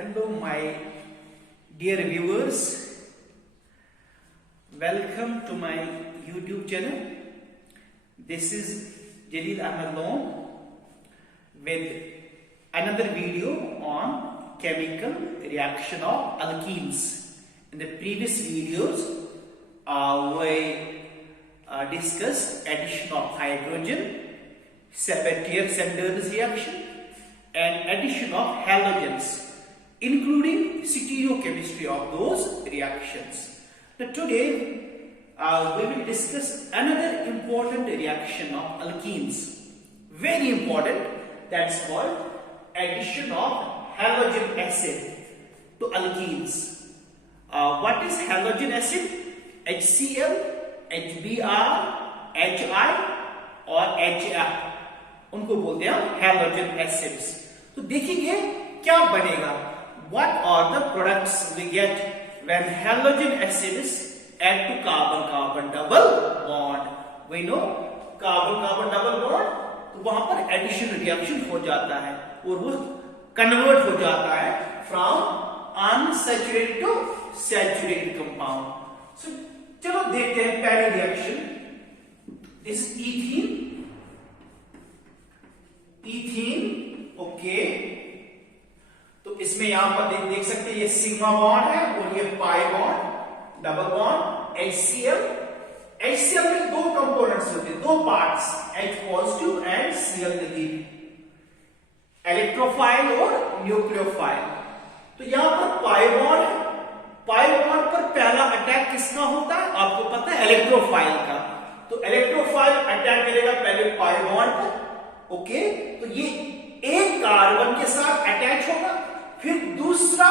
Hello, my dear viewers. Welcome to my YouTube channel. This is Jalil Ahmed Lone with another video on chemical reaction of alkenes. In the previous videos, we discussed addition of hydrogen, Sabatier-Sanders reaction, and addition of halogens, including stereochemistry of those reactions. Now today we will discuss another important reaction of alkenes, very important, that's called addition of halogen acid to alkenes. What is halogen acid? HCl, HBr, HI और HF उनको बोलते हैं halogen acids. तो देखिए क्या बनेगा. What are the products we get when halogen acids add to carbon-carbon double bond? We know carbon-carbon double bond, तो वहां पर addition reaction हो जाता है और वो convert हो जाता है from unsaturated to saturated compound. So चलो देखते हैं पहली reaction. This is ethene, okay. तो इसमें यहां पर देख सकते हैं ये सिग्मा बॉन्ड है और ये pi bond, double bond, HCl. HCl में दो कंपोनेंट्स होते हैं, दो parts, H positive and Cl negative, electrophile और न्यूक्लियोफाइल. तो यहां पर पाई बॉन्ड पर पहला अटैक किसका होता है आपको पता है, इलेक्ट्रोफाइल का. तो इलेक्ट्रोफाइल अटैक करेगा पहले पाई बॉन्ड पर, ओके. तो ये एक कार्बन के साथ अटैच होगा, फिर दूसरा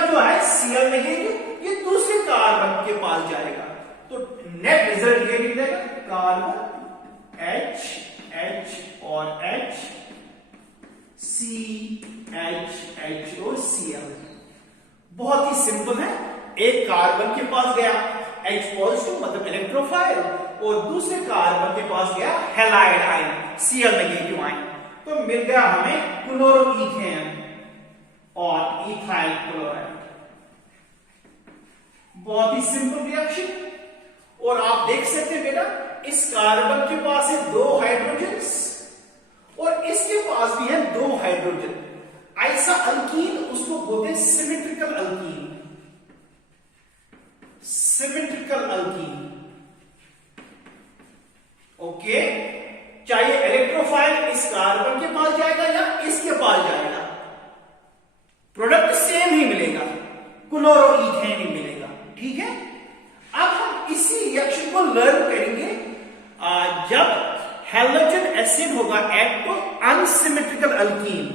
जो है Cl नेगेटिव, ये दूसरे कार्बन के पास जाएगा. तो नेट रिजल्ट ये निकलेगा कार्बन H H और H, C H H और Cl. बहुत ही सिंपल है. एक कार्बन के पास गया H पॉजिटिव मतलब इलेक्ट्रोफाइल और दूसरे कार्बन के पास गया halide ion Cl negative ion. तो मिल गया हमें क्लोरोईथेन और इथाइल क्लोराइड. बहुत ही सिंपल रिएक्शन. और आप देख सकते हैं बेटा इस कार्बन के पास है दो हाइड्रोजन्स और इसके पास भी है दो हाइड्रोजन. ऐसा अल्कीन उसको बोलते हैं symmetrical alkyne. Symmetrical alkyne, okay. चाहे इलेक्ट्रोफाइल इस कार्बन के पास जाएगा या इसके पास जाएगा, प्रोडक्ट सेम ही मिलेगा, क्लोरोईथेन ही मिलेगा. ठीक है. अब हम इसी रिएक्शन को लर्न करेंगे जब हैलोजन एसिड होगा add to unsymmetrical alkene.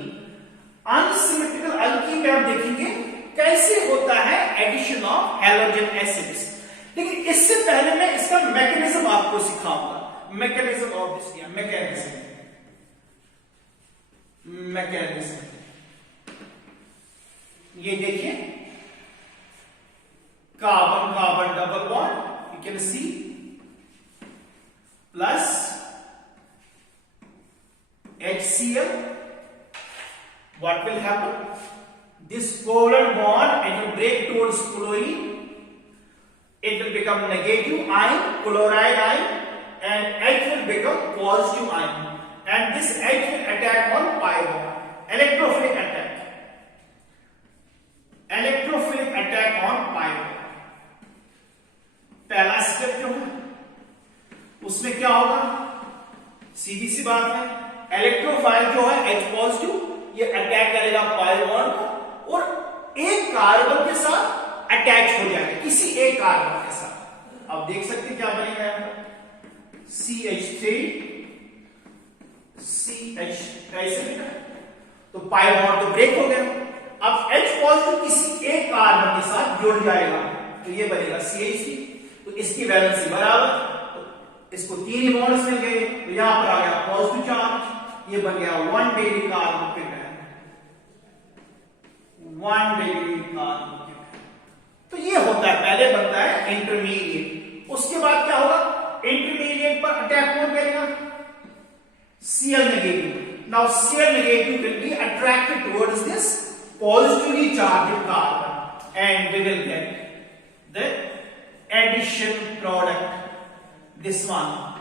Unsymmetrical alkene में हम देखेंगे कैसे होता है एडिशन ऑफ हैलोजन एसिड्स. लेकिन इससे पहले मैं इसका मैकेनिज्म आपको सिखाऊंगा. मैकेनिज्म ऑफ दिस मैकेनिज्म ये देखिए carbon carbon double bond, you can see, plus HCl. what will happen? This covalent bond, it will break towards chlorine, it will become negative ion, chloride ion, and H will become positive ion, and this H will attack on pi bond. Electrophilic attack on pi bond. पहला step जो है उसमें क्या होगा, सीधी सी बात है, electrophile जो है H पॉजिटिव ये अटैक करेगा पाई बॉन्ड को और एक कार्बन के साथ अटैच हो जाएगा, किसी एक कार्बन के साथ. अब देख सकते क्या बनेगा, CH3 CH, कैसे बेटा, तो पाई बॉन्ड तो ब्रेक हो गया. अब H पॉजिटिव किसी एक कार्बन के साथ जुड़ जाएगा तो ये बनेगा CH3. तो इसकी वैलेंसी बराबर, तो इसको 3 बॉन्ड्स मिल गए, तो यहां पर आ गया पॉजिटिव चार्ज, ये बन गया 1 डेली कार्बन, 1 डेली कार्बन. तो ये होता है, पहले बनता है इंटरमीडिएट. उसके बाद क्या होगा, इंटरमीडिएट पर अटैक कौन करेगा, Cl negative. Now Cl negative will be attracted towards this recharged carbon and we will get the addition product, this one,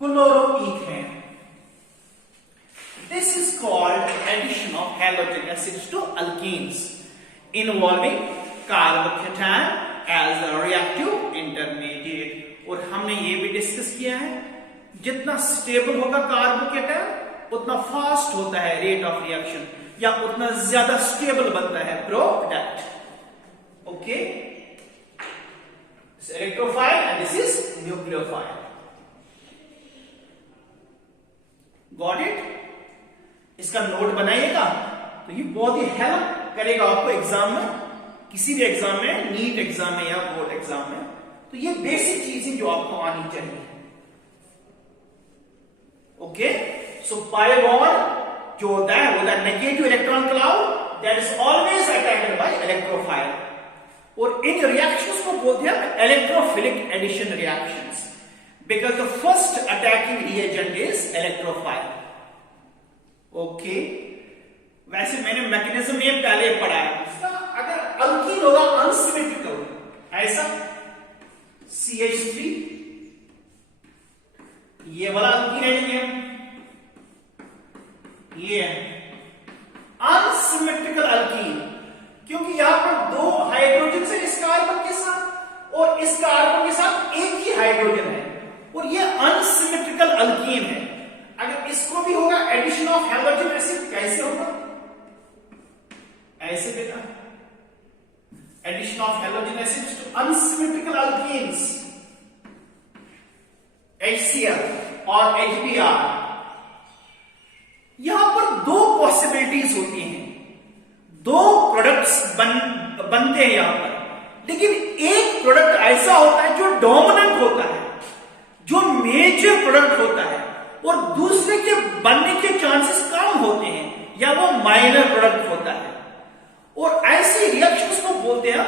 chloroethane. This is called addition of halogen acids to alkenes involving carbocation as a reactive intermediate. और हमने ये भी discuss किया है, जितना stable होगा carbocation उतना fast होता है रेट ऑफ रिएक्शन, या उतना ज्यादा स्टेबल बनता है product. Okay, electrophile and this is nucleophile. Got it? इसका नोट बनाइएगा तो ये बहुत ही हेल्प करेगा आपको एग्जाम में, किसी भी एग्जाम में, नीट एग्जाम में या बोर्ड एग्जाम में. तो ये बेसिक चीजें जो आपको आनी चाहिए. ओके, सो पाई बॉन्ड जो होता है वो negative electron cloud that is always attacked by electrophile. और इन रिएक्शंस को बोलते हैं electrophilic addition reactions, because the first attacking reagent is electrophile. Okay, वैसे मैंने मैकेनिज्म ये पहले पढ़ा है. अगर अल्कीन होगा अनसिमेट्रिकल, ऐसा CH3, ये वाला अल्कीन है, ये अनसिमेट्रिकल अल्कीन, क्योंकि यहां पर दो हाइड्रोजन है इस कार्बन के साथ और इस कार्बन के साथ एक ही हाइड्रोजन है, और ये अनसिमेट्रिकल अल्कीन है. अगर इसको भी होगा एडिशन ऑफ हैलोजन एसिड, कैसे होगा? ऐसे बेटा, addition of halogen acid to unsymmetrical alkenes, HCl और HBr. यहां पर दो पॉसिबिलिटीज होती हैं, दो प्रोडक्ट्स बनते हैं यहां पर, लेकिन एक प्रोडक्ट ऐसा होता है जो डोमिनेंट होता है, जो मेजर प्रोडक्ट होता है, और दूसरे के बनने के चांसेस कम होते हैं, या वो माइनर प्रोडक्ट होता है. और ऐसी रिएक्शंस को बोलते हैं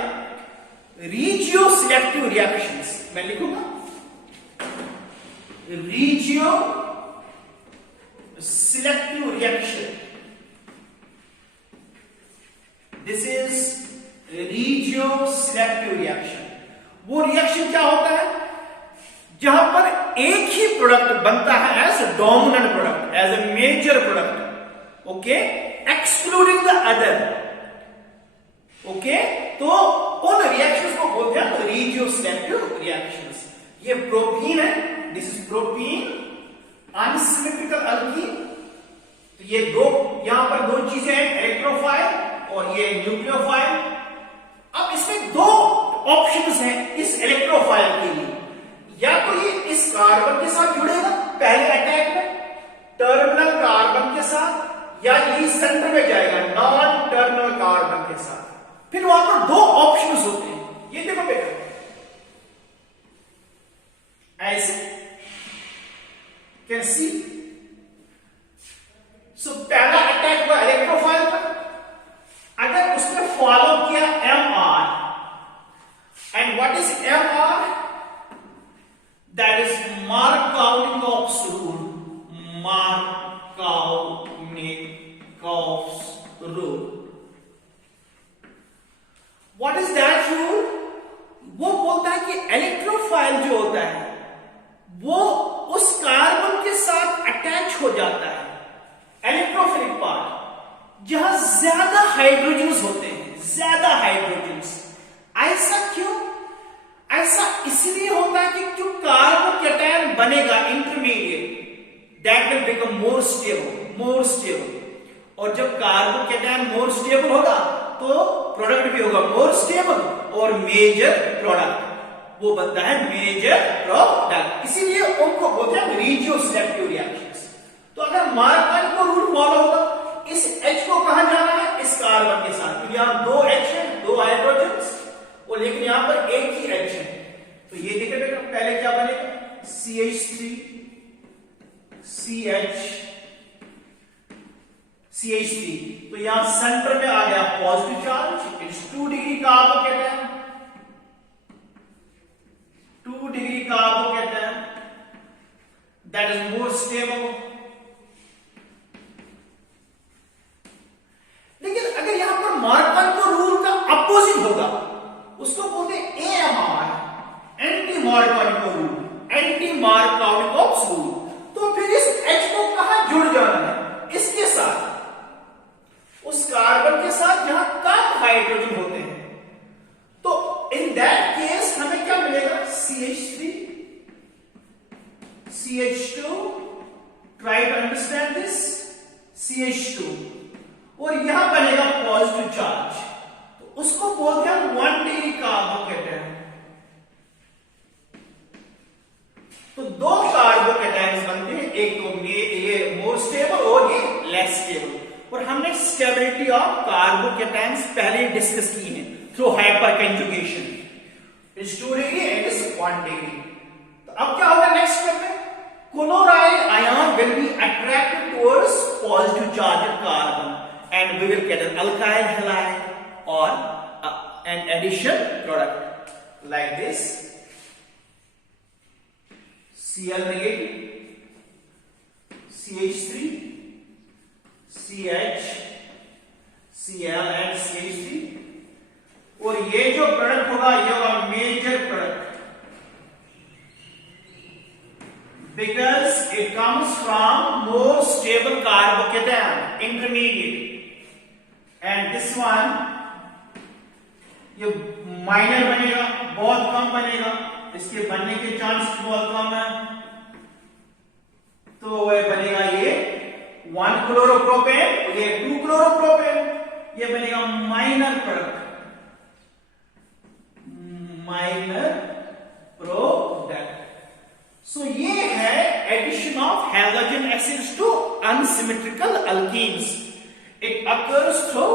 रीजियो सिलेक्टिव रिएक्शंस. मैं लिखूंगा regioselective reaction. This is regioselective reaction. वो रिएक्शन क्या होता है जहां पर एक ही प्रोडक्ट बनता है as a dominant product, as a major product. Okay, excluding the other. Okay, तो उन रिएक्शंस को बोलते हैं रीजियो सिलेक्टिव रिएक्शंस. ये प्रोपीन है, this is propene, unsymmetrical alkene. तो ये दो, यहां पर दो चीजें हैं, इलेक्ट्रोफाइल और ये न्यूक्लियोफाइल. अब इसमें दो ऑप्शंस हैं इस इलेक्ट्रोफाइल के लिए, या तो ये इस कार्बन के साथ जुड़ेगा पहले अटैक में टर्मिनल कार्बन के साथ, या ये सेंटर में जाएगा नॉन टर्मिनल कार्बन के साथ. फिर वहां पर दो ऑप्शंस होते हैं. ये देखो बेटा, ऐसे कैन सी. सो पहला अटैक हुआ इलेक्ट्रोफाइल पर, अगर उसने फॉलो किया MR, and what is MR? That is Markovnikov's rule. Markovnikov's rule. What is that rule? वो बोलता है कि इलेक्ट्रोफाइल जो होता है वो उस कार्बन के साथ अटैच हो जाता है, इलेक्ट्रोफिलिक पार्ट, जहां ज्यादा हाइड्रोजन्स होते हैं, ज्यादा हाइड्रोजन्स. ऐसा क्यों? ऐसा इसलिए होता है कि जो कार्बोकैटायन बनेगा intermediate, that will become more stable. और जब कार्बोकैटायन मोर स्टेबल होगा तो प्रोडक्ट भी होगा मोर स्टेबल, और मेजर प्रोडक्ट वो बनता है मेजर प्रोडक्ट. इसीलिए उनको बोलते हैं रीजियो सिलेक्टिव रिएक्शंस. तो अगर मार्कवनी रूल फॉलो होगा, इस H को कहां जाना है? इस कार्बन के साथ. तो यहां दो H है, दो हाइड्रोजन्स, और लेकिन यहां पर एक ही H है. तो ये देखिए बेटा, पहले क्या बनेगा? CH3. तो यहां सेंटर में आ गया positive charge. It's 2 degree carbocation, 2 degree carbocation, that is more stable. लेकिन अगर यहां पर मार्कवनी हाइड्रोजन होते हैं। तो इन दैट केस हमें क्या मिलेगा? CH3, CH2, try to understand this, CH2, और यहां बनेगा पॉजिटिव चार्ज, तो उसको बोलते हैं 1 डिग्री कार्बोकैटायन। तो दो कार्बोकैटायंस बनते हैं, एक तो ये मोर स्टेबल और ये लेस स्टेबल, और हमने स्टेबिलिटी ऑफ कार्बोकैटायंस पहले डिस्कस की है through hyperconjugation. Is 2 degree and is 1 degree. तो अब क्या होगा नेक्स्ट स्टेप में? Chloride ion will be attracted towards positive charge carbon and we will get an alkyl halide और an addition product like this, Cl negative, CH3, CH, Cl and CH3, और ये जो product होगा ये होगा major product, because it comes from more stable carbocation intermediate, and this one ये minor बनेगा, बहुत कम बनेगा, इसके बनने के चांस बहुत कम है, तो वह बनेगा ये 1 क्लोरोप्रोपेन, ये 2 क्लोरोप्रोपेन, ये बनेगा minor product, minor product. So ये है addition of halogen acids to unsymmetrical alkenes. It occurs through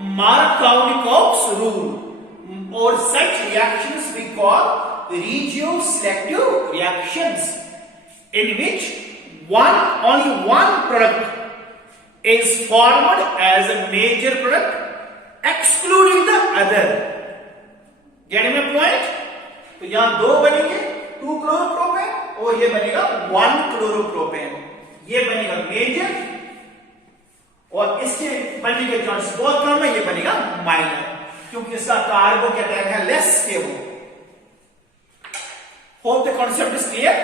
Markovnikov's rule, or such reactions we call regioselective reactions, in which only one product is formed as a major product excluding the other. Getting my point? तो यहां दो बनेंगे, 2 chloropropane, और ये बनेगा 1 chloropropane, ये बनेगा major, और इसके बनने के चांस बहुत कम है, ये बनेगा माइनर, क्योंकि इसका कार्बोकैटायन है less stable. Hope the concept is clear?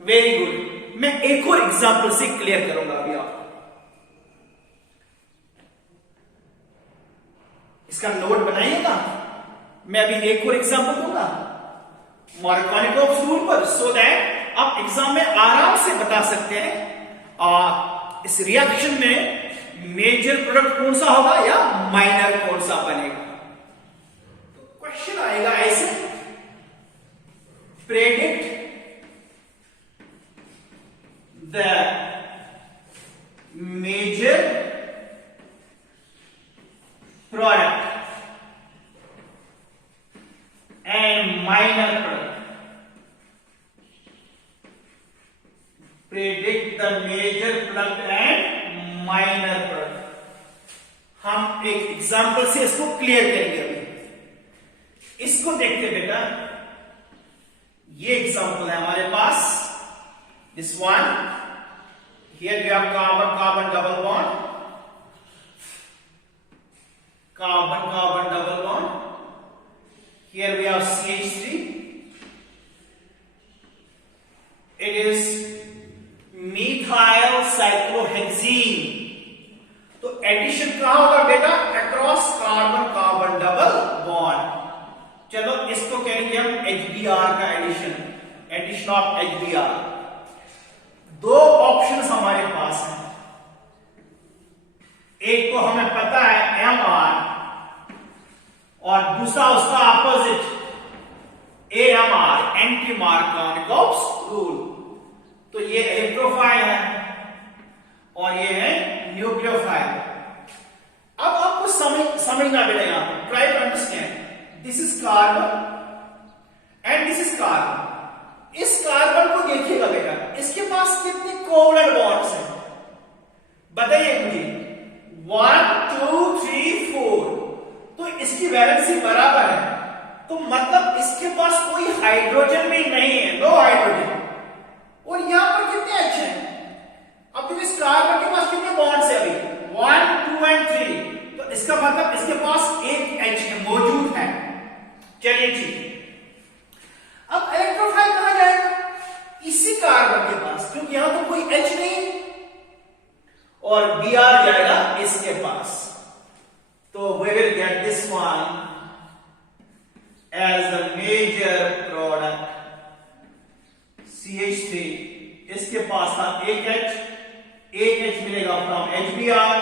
Very good. मैं एक और एग्जांपल से क्लियर करूंगा अभी आपको। इसका नोट बनाइएगा, मैं अभी एक और एग्जांपल दूंगा मार्कोनिकोव्स रूल पर, सो दैट आप एग्जाम में आराम से बता सकते हैं इस रिएक्शन में मेजर प्रोडक्ट कौन सा होगा या माइनर कौन सा बनेगा। तो क्वेश्चन आएगा ऐसे, predict the major product and minor product, predict the major product and minor product. हम एक एग्जांपल से इसको क्लियर करेंगे। अभी इसको देखते बेटा, ये एग्जांपल है हमारे पास, this one, here we have carbon carbon double bond, carbon carbon double bond, here we have CH3, it is methyl cyclohexene। तो एडिशन कहां होगा बेटा? Across carbon carbon double bond. चलो इसको कहेंगे हम HBr का एडिशन, एडिशन ऑफ HBr। दो ऑप्शंस हमारे पास हैं, एक तो हमें पता है MR और दूसरा उसका opposite AMR, anti Markovnikov's rule. तो ये इलेक्ट्रोफाइल है और ये है न्यूक्लियोफाइल। अब आपको समझना मिलेगा, try to understand, this is carbon and this is carbon. इस कार्बन को देखिएगा बेटा, इसके पास कितने कोवलेंट बॉन्ड्स हैं बताइए मुझे? 1 2 3 4। तो इसकी वैलेंसी बराबर है, तो मतलब इसके पास कोई हाइड्रोजन भी नहीं है, नो हाइड्रोजन। और यहां पर कितने H हैं? अब देखिए इस कार्बन के पास कितने बॉन्ड्स है अभी? 1 2 एंड 3। तो इसका मतलब इसके पास एक H है, मौजूद है। चलिए ठीक, अब इलेक्ट्रोफाइल कहां जाएगा? इसी कार्बन के पास, क्योंकि यहां तो कोई H नहीं है, और Br जाएगा इसके पास। we will get this one as the major product CH3. इसके पास था एक H मिलेगा फ्रॉम HBr,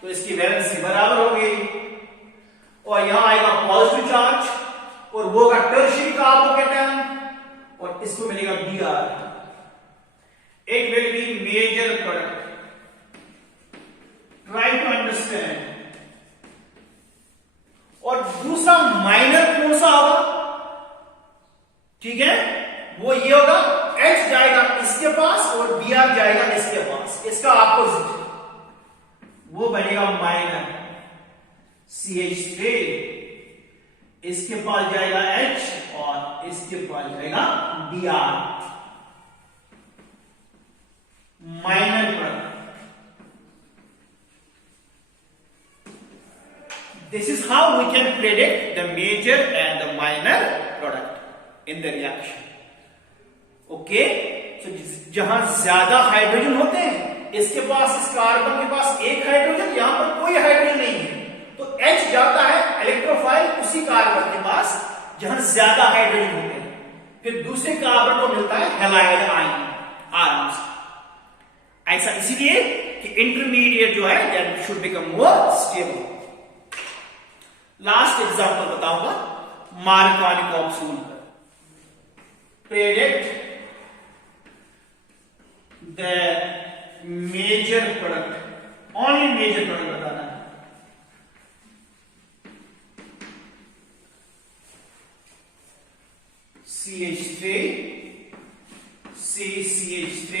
तो इसकी वैलेंसी बराबर होगी और यहां आएगा पॉजिटिव चार्ज और वो होगा टर्शियरी कार्बोकेटायन और इसको मिलेगा Br. It will be major product. Try to understand. और दूसरा माइनर कौन सा होगा? ठीक है, वो ये होगा H जाएगा इसके पास और Br जाएगा इसके पास, इसका ऑपोजिट, वो बनेगा माइनर CH3. इसके पास जाएगा H और इसके पास जाएगा Br. Minor product. This is how we can predict the major and the minor product in the reaction. Okay? So जहां ज्यादा हाइड्रोजन होते हैं, इसके पास, इस कार्बन के पास एक हाइड्रोजन, यहां पर कोई हाइड्रोजन नहीं है, तो H जाता है इलेक्ट्रोफाइल उसी कार्बन के पास जहां ज्यादा हाइड्रोजन होते हैं, फिर दूसरे कार्बन को मिलता है हैलाइड आयन आराम से. ऐसा इसीलिए कि इंटरमीडिएट जो है that should become more stable. Last example बताऊंगा मार्कोनी कैप्सूल पर. Predict the major product, only major product बताना है. CH3 CH3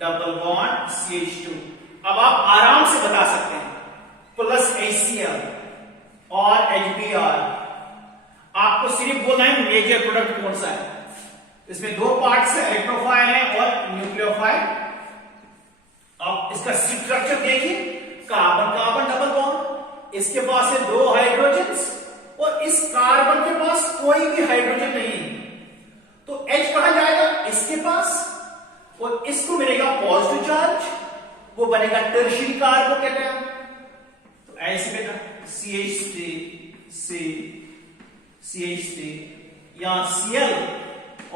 double bond CH2. अब आप आराम से बता सकते हैं प्लस HCl और HBr. आपको सिर्फ बोलना है मेजर प्रोडक्ट कौन सा है. इसमें दो पार्ट्स है, इलेक्ट्रोफाइल है और न्यूक्लियोफाइल. अब इसका स्ट्रक्चर देखिए, कार्बन कार्बन डबल बॉन्ड, इसके पास है दो हाइड्रोजन्स और इस कार्बन के पास कोई भी हाइड्रोजन नहीं है, तो H कहां जाएगा? इसके पास, और इसको मिलेगा पॉजिटिव चार्ज, वो बनेगा टर्शियरी कार्बोकेटायन. तो ऐसे बेटा CH3 यहां Cl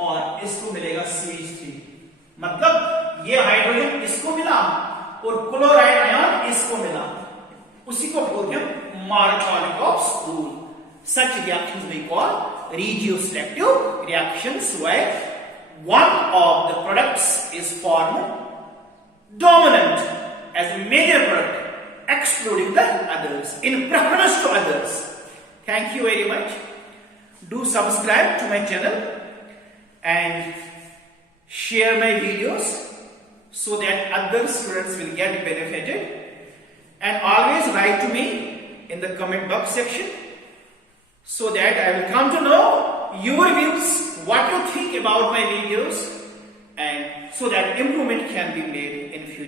और इसको मिलेगा CH3. मतलब ये हाइड्रोजन इसको मिला और क्लोराइड आयन इसको मिला, उसी को बोलते हैं Markovnikov rule. Such reactions we call regioselective reactions where one of the products is formed dominant as a major product, excluding the others in preference to others. Thank you very much. Do subscribe to my channel and share my videos so that other students will get benefited, and always write to me in the comment box section so that I will come to know your views, what you think about my videos, and so that improvement can be made in future.